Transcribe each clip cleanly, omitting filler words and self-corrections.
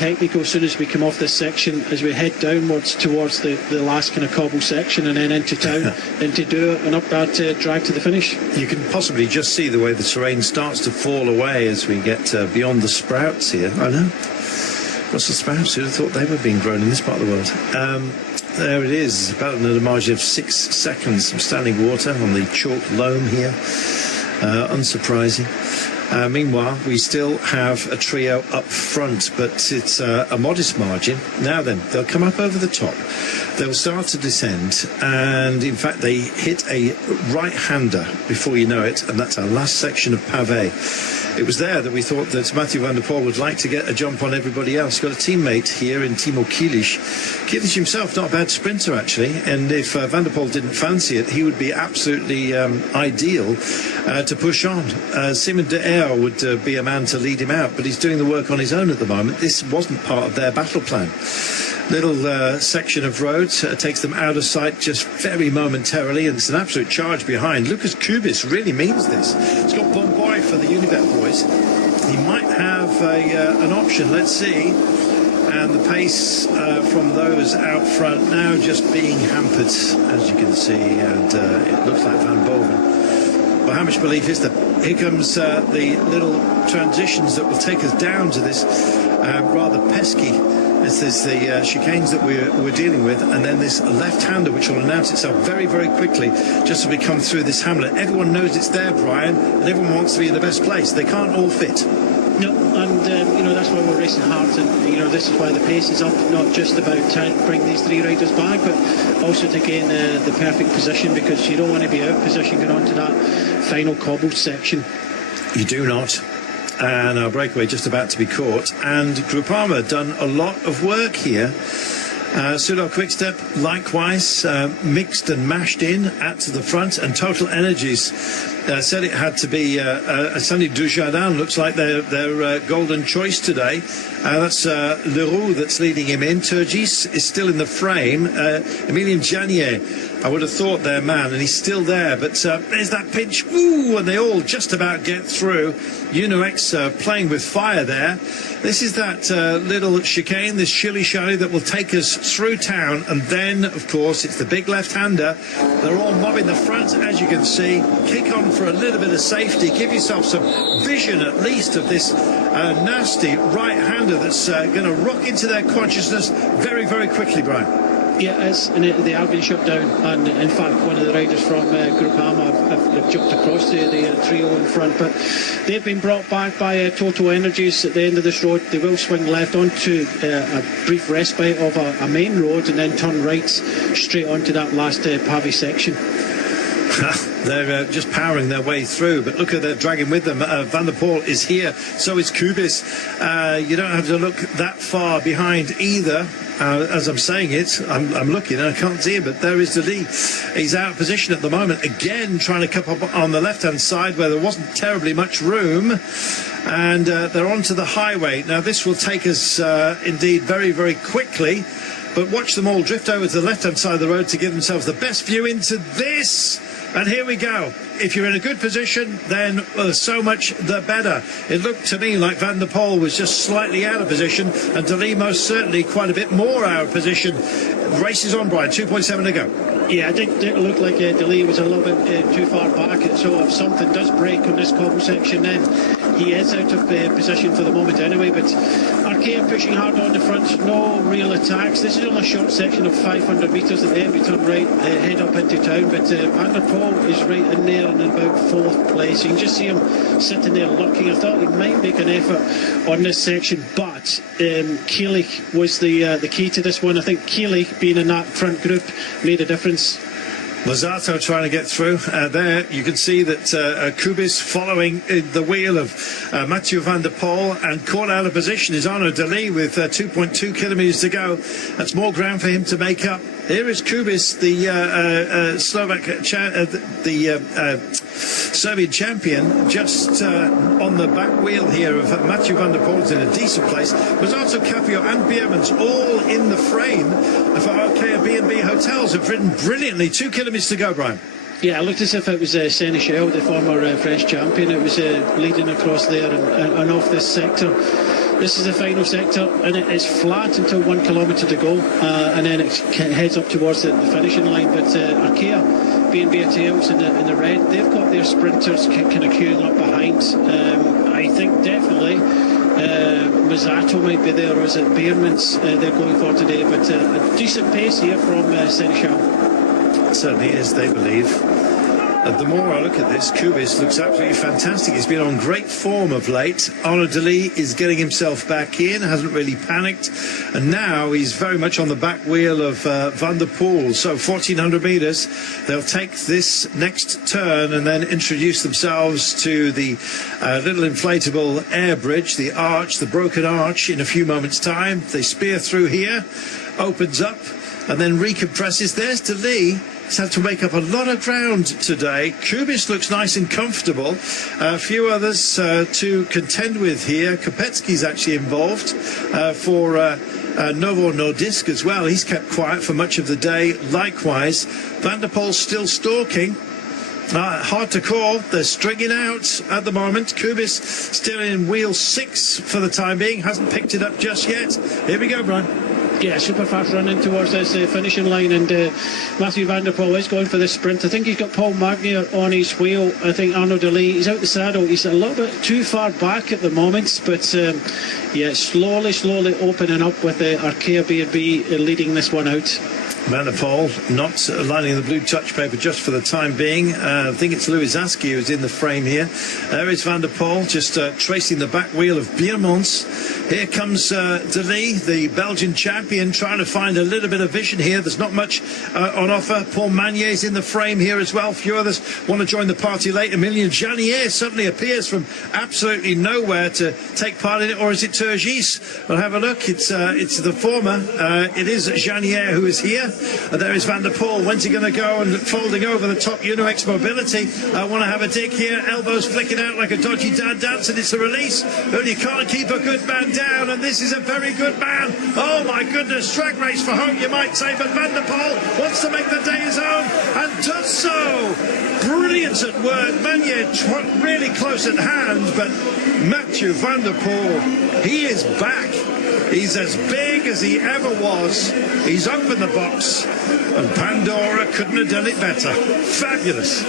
technical as soon as we come off this section, as we head downwards towards the last kind of cobble section and then into town, into Dour and up that drag to the finish. You can possibly just see the way the terrain starts to fall away as we get beyond the sprouts here. I know. Brussels sprouts, who'd have thought they were being grown in this part of the world? There it is, about a margin of 6 seconds. Some standing water on the chalk loam here. Unsurprising. Meanwhile, we still have a trio up front, but it's a modest margin. Now then, they'll come up over the top. They'll start to descend, and in fact, they hit a right-hander before you know it, and that's our last section of pavé. It was there that we thought that Mathieu van der Poel would like to get a jump on everybody else. Got a teammate here in Timo Kilic. Kilic himself, not a bad sprinter, actually, and if Van der Poel didn't fancy it, he would be absolutely ideal to push on. Simon de Aer would be a man to lead him out, but he's doing the work on his own at the moment. This wasn't part of their battle plan. Little section of road takes them out of sight just very momentarily, and it's an absolute charge behind. Lucas Kubis really means this. He's got Bon Boy for the Univet boys. He might have an option, let's see. And the pace from those out front now just being hampered, as you can see, and it looks like Van Boven. Well, how much belief is there? Here comes the little transitions that will take us down to this rather pesky. This is the chicanes that we're dealing with, and then this left-hander which will announce itself very, very quickly just as we come through this hamlet. Everyone knows it's there, Brian, and everyone wants to be in the best place. They can't all fit. No, and you know, that's why we're racing hard, and you know, this is why the pace is up, not just about trying to bring these three riders back, but also to gain the perfect position, because you don't want to be out of position going on to that final cobbled section. You do not. And our breakaway just about to be caught, and Groupama done a lot of work here. Soudal Quickstep likewise mixed and mashed in at the front, and Total Energies said it had to be Sandy Dujardin. Looks like their golden choice today. That's Leroux that's leading him in. Turgis is still in the frame. Emilien Janier, I would have thought their man, and he's still there, but there's that pinch. Ooh, and they all just about get through. Uno-X playing with fire there. This is that little chicane, this shilly-shally that will take us through town, and then, of course, it's the big left-hander. They're all mobbing the front, as you can see. Kick on for a little bit of safety. Give yourself some vision, at least, of this nasty right-hander that's going to rock into their consciousness very, very quickly, Brian. Yeah, and they have been shut down, and in fact one of the riders from Groupama have jumped across the trio in front, but they've been brought back by Total Energies at the end of this road. They will swing left onto a brief respite of a main road, and then turn right straight onto that last pavé section. They're just powering their way through, but look at they're dragging with them. Van der Poel is here, so is Kubis. You don't have to look that far behind either. As I'm saying it, I'm looking and I can't see him, but there is Dali. He's out of position at the moment, again trying to come up on the left-hand side where there wasn't terribly much room, and they're onto the highway. Now this will take us indeed very, very quickly, but watch them all drift over to the left-hand side of the road to give themselves the best view into this. And here we go. If you're in a good position, then so much the better. It looked to me like Van der Poel was just slightly out of position, and Dali most certainly quite a bit more out of position. Race is on, Brian. 2.7 to go. Yeah, I think it looked like Dali was a little bit too far back, so if something does break on this cobble section, then he is out of position for the moment anyway. But Arkea pushing hard on the front, no real attacks. This is only a short section of 500 metres. At the end we turn right, head up into town, but Van der Poel is right in there and in about 4th place. You can just see him sitting there looking. I thought he might make an effort on this section, but Kilic was the key to this one. I think Kilic being in that front group made a difference. Lozzato trying to get through. There you can see that Kubis following the wheel of Mathieu van der Poel, and caught out of position is Arnaud Dali with 2.2 kilometres to go. That's more ground for him to make up. Here is Kubis, the Slovak, Serbian champion, just on the back wheel here of Mathieu van der Poel's in a decent place. Lozzato, Capio and Biermans all in the frame for Arkea B&B Hotels have ridden brilliantly. 2 kilometres to go, Brian. Yeah, it looked as if it was Sénéchal, the former French champion. It was leading across there and off this sector. This is the final sector, and it is flat until 1 kilometre to go, and then it heads up towards the finishing line. But Arkea, B&B Hotels in the red, they've got their sprinters kind of queuing up behind. I think definitely Mazzato might be there, or is it Beermans they're going for today? But a decent pace here from Seneschal. Certainly is, they believe. The more I look at this, Kubis looks absolutely fantastic. He's been on great form of late. Arnaud Delis is getting himself back in, hasn't really panicked, and now he's very much on the back wheel of Van der Poel. So 1,400 metres, they'll take this next turn and then introduce themselves to the little inflatable air bridge, the arch, the broken arch, in a few moments' time. They spear through here, opens up, and then recompresses. There's Delis. He's had to make up a lot of ground today. Kubis looks nice and comfortable. A few others to contend with here. Kopetsky's actually involved for Novo Nordisk as well. He's kept quiet for much of the day. Likewise, Van der Poel's still stalking. Hard to call. They're stringing out at the moment. Kubis still in wheel 6 for the time being. Hasn't picked it up just yet. Here we go, Brian. Yeah, super fast running towards this finishing line, and Mathieu van der Poel is going for this sprint. I think he's got Paul Magnier on his wheel. I think Arnaud Delis, he's out the saddle. He's a little bit too far back at the moment, but yeah, slowly opening up with Arkea B&B leading this one out. Van der Poel not lining the blue touch paper just for the time being. I think it's Louis Askew who's in the frame here. There is Van der Poel just tracing the back wheel of Beermans. Here comes Delis, the Belgian champion, trying to find a little bit of vision here. There's not much on offer. Paul Magnier's in the frame here as well. A few others want to join the party late. Emilien Janier suddenly appears from absolutely nowhere to take part in it. Or is it Turgis? We'll have a look. It's the former. It is Janier who is here. There is Van der Poel. When's he going to go and folding over the top Uno-X Mobility? I want to have a dig here. Elbows flicking out like a dodgy dad dance, and it's a release. But you can't keep a good man down, and this is a very good man. Oh my goodness, track race for home, you might say, but Van der Poel wants to make the day his own and does so. Brilliant at work. Magnier really close at hand, but Mathieu van der Poel, he is back. He's as big as he ever was. He's up in the box, and Pandora couldn't have done it better. Fabulous.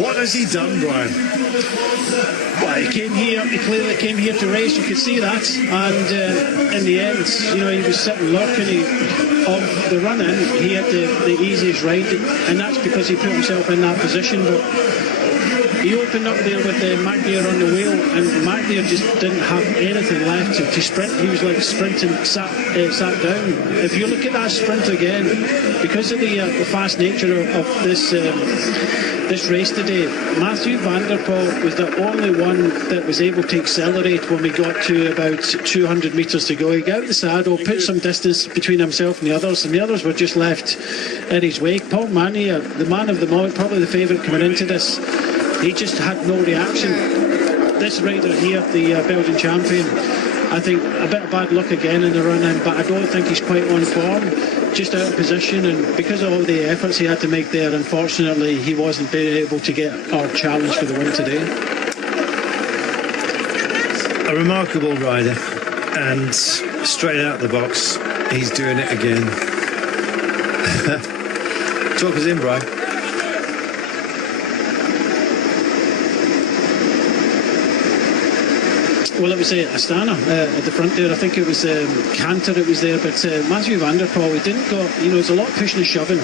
What has he done, Brian? Well, he clearly came here to race, you could see that, and in the end, he was sitting lurking of the run-in. He had the easiest ride, and that's because he put himself in that position, but he opened up there with Magnier on the wheel, and Magnier just didn't have anything left to sprint. He was like sprinting, sat down. If you look at that sprint again, because of the fast nature of this race today, Mathieu van der Poel was the only one that was able to accelerate when we got to about 200 metres to go. He got out the saddle, put some distance between himself and the others were just left in his wake. Paul Magnier, the man of the moment, probably the favourite coming into this, he just had no reaction. This rider here, the Belgian champion, I think a bit of bad luck again in the run-in, but I don't think he's quite on form, just out of position, and because of all the efforts he had to make there, unfortunately he wasn't able to get our challenge for the win today. A remarkable rider, and straight out the box, he's doing it again. Talk us in, Brian. Well, it was Astana at the front there. I think it was Cantor it was there, but Mathieu van der Poel, he didn't go, there's a lot of pushing and shoving,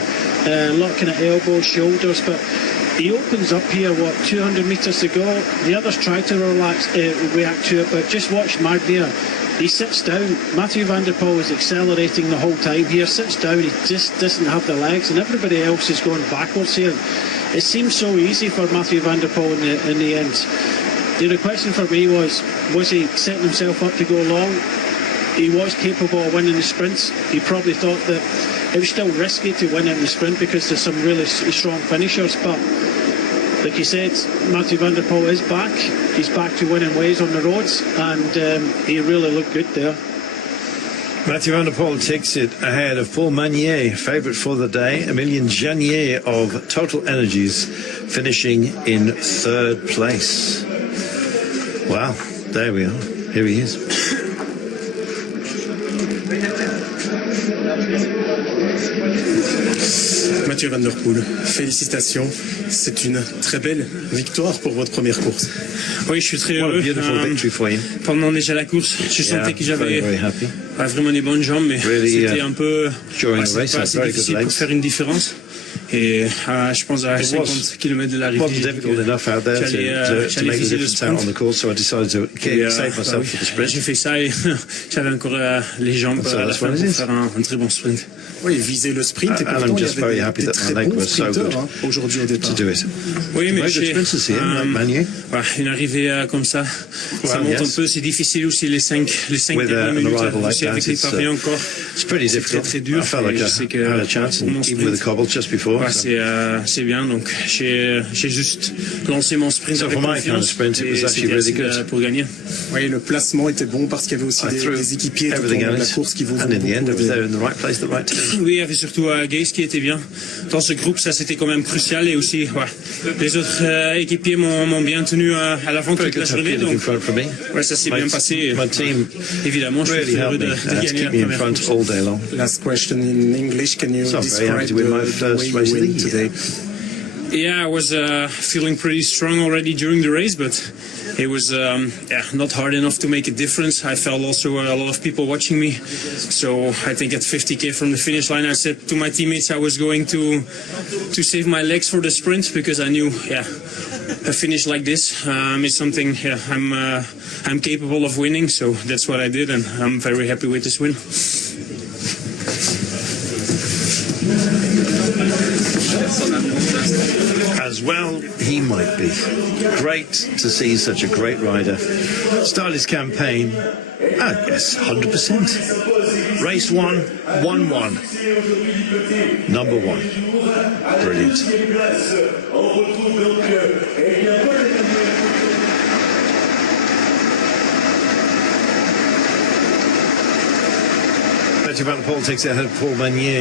a lot of kind of elbows, shoulders, but he opens up here, 200 metres to go. The others try to react to it, but just watch Magnier. He sits down. Mathieu van der Poel is accelerating the whole time here, sits down, he just doesn't have the legs, and everybody else is going backwards here. It seems so easy for Mathieu van der Poel in the end. The question for me was he setting himself up to go long? He was capable of winning the sprints. He probably thought that it was still risky to win in the sprint because there's some really strong finishers, but like you said, Mathieu van der Poel is back. He's back to winning ways on the roads, and he really looked good there. Mathieu van der Poel takes it ahead of Paul Magnier, favourite for the day. Emilien Janier of Total Energies finishing in third place. Wow, There we are. Here he is. Mathieu Van Der Poel, félicitations. C'est une très belle victoire pour votre première course. Oui, je suis très What a heureux. beautiful victory for you. Pendant déjà la course, je Yeah, sentais que very, j'avais very happy. pas vraiment des bonnes jambes, mais Really, c'était un peu during the c'était race, pas had assez very good difficile pour legs. faire une différence. Et je pense à It 50 km de l'arrivée, wasn't difficult enough out there to j'allais make the viser le difference out sprint. on the course, so I decided to Et, save myself oui, for the sprint. j'ai fait ça et j'avais encore les jambes So à la that's fin what it pour is. faire un très bon sprint. Oui, viser le sprint. Et And pourtant, I'm il y just avait very happy des that très my leg bons was so sprinteurs good aujourd'hui au départ. to do it. Oui, mais Very good sprinters here, like Manu. voilà, une arrivée comme ça, ça Well, monte un yes. peu. C'est difficile aussi les 5 With dernières an minutes, arrival like aussi that, avec les it's, pavés encore. It's pretty C'est difficult. très dur. I felt like Et je sais que I had a chance, pour mon and even with the sprint, cobble just before. ouais, so. c'est bien. Donc j'ai juste lancé mon sprint So avec for my kind of confiance. sprint, it was Et actually c'était really assez, good. pour gagner. Oui, le placement était bon parce qu'il y avait aussi I threw des équipiers tout au everything long at de la it, course qui vous ont and in the end, it was beaucoup there aidé. in the right place at the right time. Oui, il y avait surtout Gaze qui était bien. Dans ce groupe, ça c'était quand même crucial. Et aussi, ouais, les autres équipiers m'ont bien tenu à l'avant Very toute la good to have journée. Peter in Donc, front for me. ouais, ça s'est bien passé. My team Évidemment, je suis really très heureux helped me de to gagner la keep me in première front course. all day long. Last question in English. Can you So I'm very happy describe to win my the first way you race of the win year. today? Yeah, I was feeling pretty strong already during the race, but it was not hard enough to make a difference. I felt also a lot of people watching me. So I think at 50k from the finish line, I said to my teammates I was going to save my legs for the sprint because I knew, a finish like this is something I'm capable of winning. So that's what I did, and I'm very happy with this win. As well, he might be. Great to see such a great rider start his campaign. Yes, 100%. Race 1, 1-1. Number 1. Brilliant. Mathieu Van Der Poel takes it ahead of Paul Magnier.